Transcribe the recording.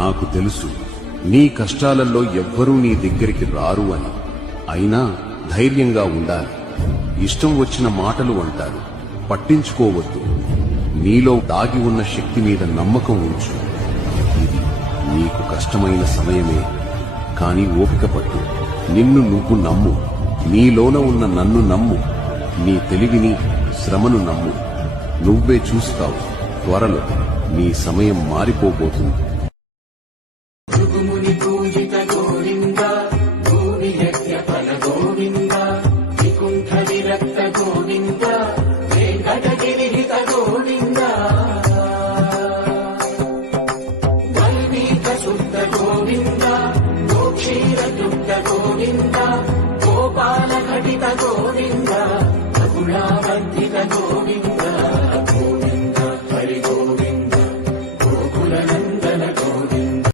నాకు తెలుసు నీ కష్టాలలో ఎవ్వరూ నీ దగ్గరికి రారు అని. అయినా ధైర్యంగా ఉండాలి. ఇష్టం వచ్చిన మాటలు అంటారు, పట్టించుకోవద్దు. నీలో దాగి ఉన్న శక్తి మీద నమ్మకం ఉంచు. ఇది నీకు కష్టమైన సమయమే, కాని ఓపిక పట్టు. నిన్ను నువ్వు నమ్ము. నీలోన ఉన్న నన్ను నమ్ము. నీ తెలివిని, శ్రమను నమ్ము. నువ్వే చూస్తావు, త్వరలో నీ సమయం మారిపోబోతుంది. భృగుముని పూజిత గోవింద, భూమి యజ్ఞ ఫల గోవింద, వికుంఠ విరక్త గోవింద, వెంకటగిరిహిత గోవింద, వల్మీక శుద్ధ గోవింద, గోక్షీర దుగ్ధ గోవింద, గోపాల ఘటిత గోవింద, రఘుణావర్ధిత గోవింద.